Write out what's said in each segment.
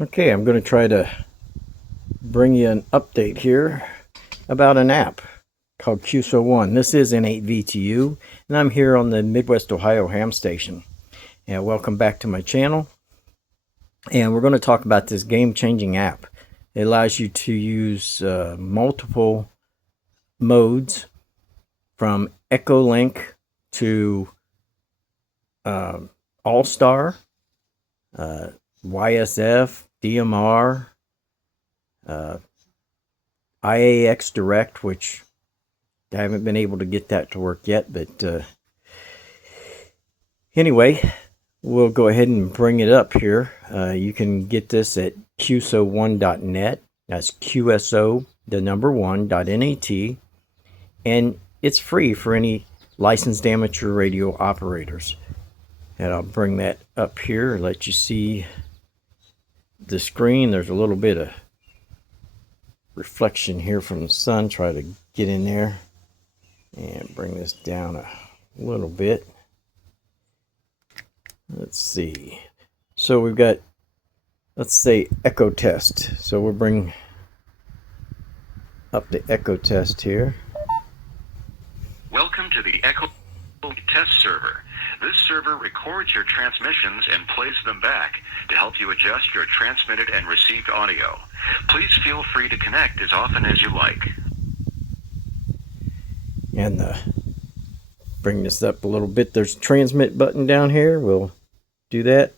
Okay, I'm going to try to bring you an update here about an app called QSO One. This is N8VTU, and I'm here on the Midwest Ohio ham station. And welcome back to my channel. And we're going to talk about this game-changing app. It allows you to use multiple modes from Echolink to All-Star, YSF, DMR, IAX Direct, which I haven't been able to get that to work yet, but anyway, we'll go ahead and bring it up here. You can get this at qso1.net. That's QSO, the number 1.net, and it's free for any licensed amateur radio operators. And I'll bring that up here and let you see the screen. There's a little bit of reflection here from the sun. Try to get in there and bring this down a little bit. Let's see. So we've got, let's say, echo test. So we'll bring up the echo test here. Welcome to the Echo Test Server. This server records your transmissions and plays them back to help you adjust your transmitted and received audio. Please feel free to connect as often as you like. And bring this up a little bit. There's a transmit button down here. We'll do that.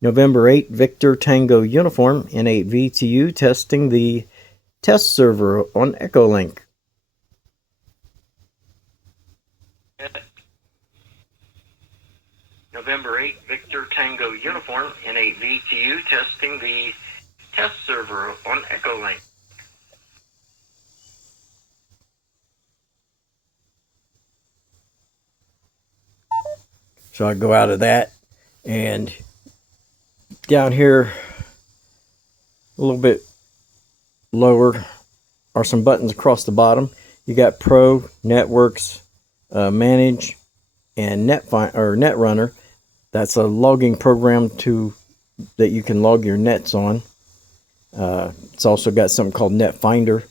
November 8, Victor Tango Uniform, N8VTU, testing the test server on Echolink. November 8, Victor Tango Uniform, N8VTU, testing the test server on Echolink. So I go out of that, and down here a little bit lower are some buttons across the bottom. You got Pro, Networks, Manage, and Netrunner. That's a logging program that you can log your nets on. It's also got something called Net Finder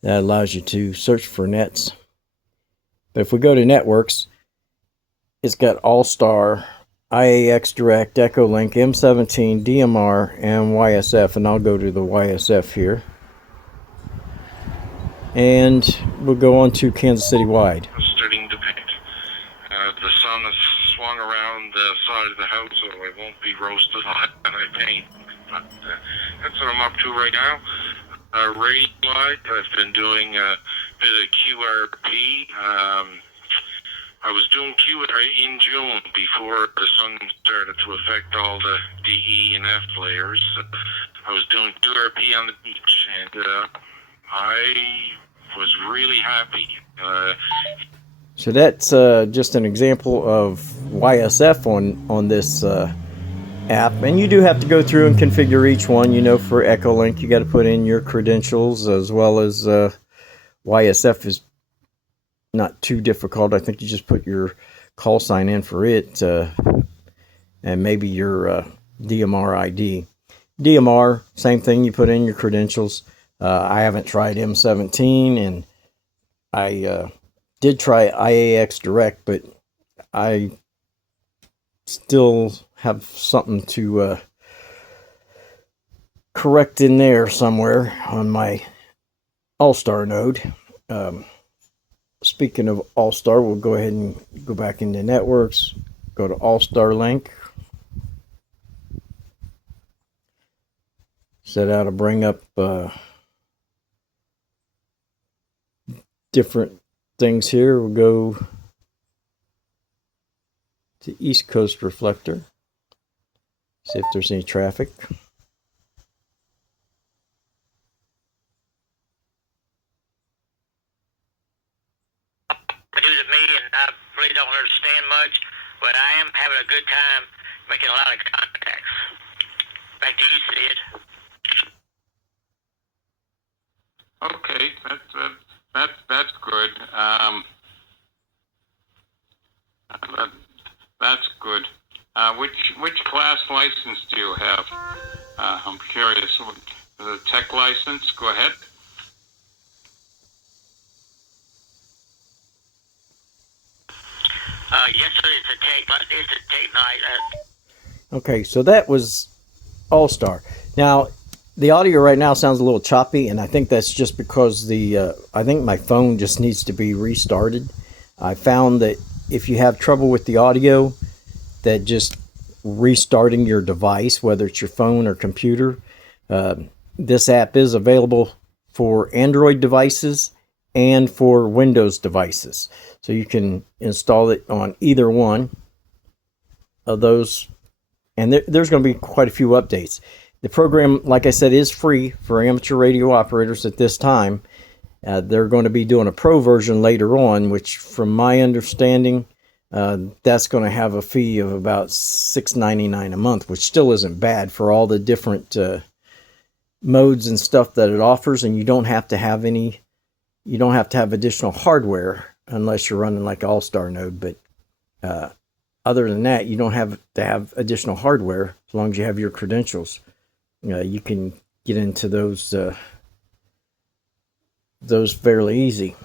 that allows you to search for nets. But if we go to Networks, it's got All-Star, IAX Direct, Echolink, M17, DMR, and YSF. And I'll go to the YSF here. And we'll go on to Kansas City Wide. Starting to paint. The sun has swung around the side of the house, so I won't be roasted hot when I paint. But that's what I'm up to right now. Radio Wide, I've been doing a bit of QRP. I was doing QRP in June before the sun started to affect all the DE and F layers. I was doing QRP on the beach, and I was really happy. So that's just an example of YSF on this app, and you do have to go through and configure each one. You know, for Echolink, you got to put in your credentials, as well as YSF is not too difficult. I think you just put your call sign in for it, and maybe your DMR ID. DMR, same thing. You put in your credentials. I haven't tried M17, and I did try IAX Direct, but I still have something to correct in there somewhere on my All-Star node. Speaking of All-Star, we'll go ahead and go back into Networks, go to All-Star Link. Set out to bring up different things here. We'll go to East Coast Reflector. See if there's any traffic. News at me, and I really don't understand much, but I am having a good time making a lot of contacts. Back to you, Sid. Okay, that's good. That's good. Which class license do you have? I'm curious. The tech license. Go ahead. Yes, sir. It's a tech night. Okay, so that was All-Star. Now, the audio right now sounds a little choppy, and I think that's just because I think my phone just needs to be restarted. I found that if you have trouble with the audio, that just restarting your device, whether it's your phone or computer, this app is available for Android devices and for Windows devices. So you can install it on either one of those, and there's going to be quite a few updates. The program, like I said, is free for amateur radio operators at this time. They're going to be doing a pro version later on, which from my understanding, that's going to have a fee of about $6.99 a month, which still isn't bad for all the different modes and stuff that it offers. And you don't have to have additional hardware unless you're running like All-Star node. But other than that, you don't have to have additional hardware as long as you have your credentials. You can get into those fairly easy.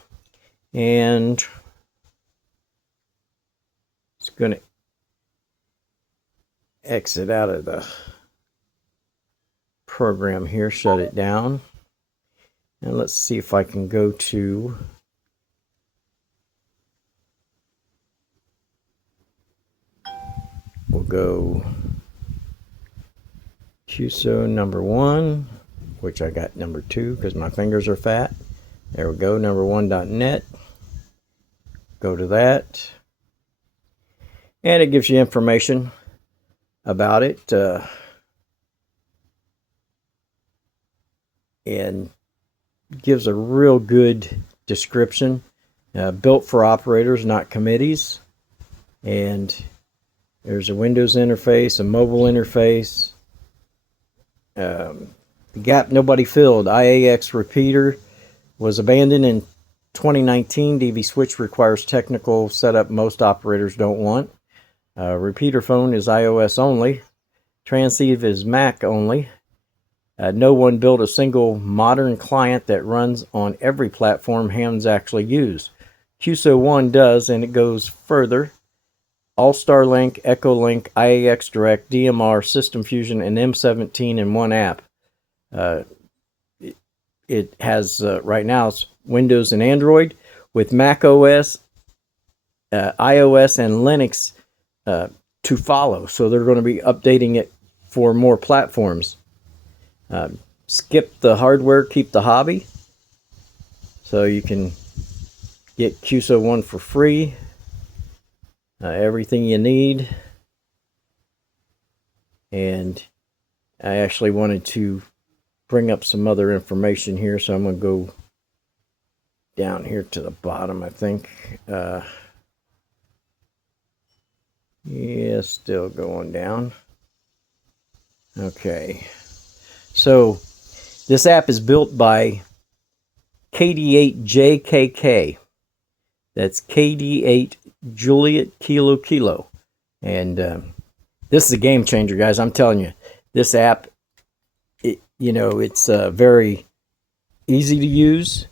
And it's going to exit out of the program here, shut it down. And let's see if I can go to we'll go QSO number 1, which I got number 2 because my fingers are fat. There we go, number1.net. Go to that. And it gives you information about it. And gives a real good description. Built for operators, not committees. And there's a Windows interface, a mobile interface. The gap nobody filled. IAX repeater was abandoned in 2019. DV switch requires technical setup most operators don't want. Repeater phone is iOS only. Transceive is Mac only. No one built a single modern client that runs on every platform hams actually use. QSO 1 does, and it goes further. All-Star Link, Echo Link, IAX Direct, DMR, System Fusion, and M17 in one app. It has, right now, it's Windows and Android, with Mac OS, iOS, and Linux to follow. So they're going to be updating it for more platforms. Skip the hardware, keep the hobby. So you can get QSO 1 for free. Everything you need. And I actually wanted to bring up some other information here, so I'm going to go down here to the bottom, I think. Yeah, still going down. Okay. So this app is built by KD8JKK. That's KD8 Juliet Kilo Kilo. And this is a game changer, guys. I'm telling you. This app, it's very easy to use,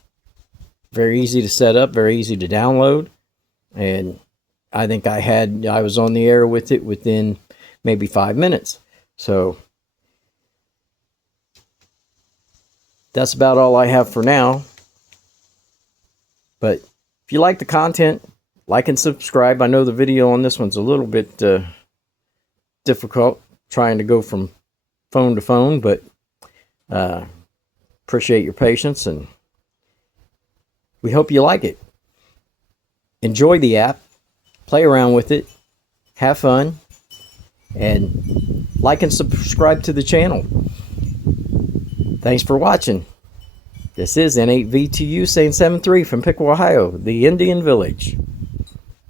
very easy to set up, very easy to download. And I think I was on the air with it within maybe 5 minutes. So that's about all I have for now. But if you like the content, like and subscribe. I know the video on this one's a little bit difficult, trying to go from phone to phone, but appreciate your patience, and we hope you like it. Enjoy the app, play around with it, have fun, and like and subscribe to the channel. Thanks for watching. This is N8VTU saying 7-3 from Piqua, Ohio, the Indian Village.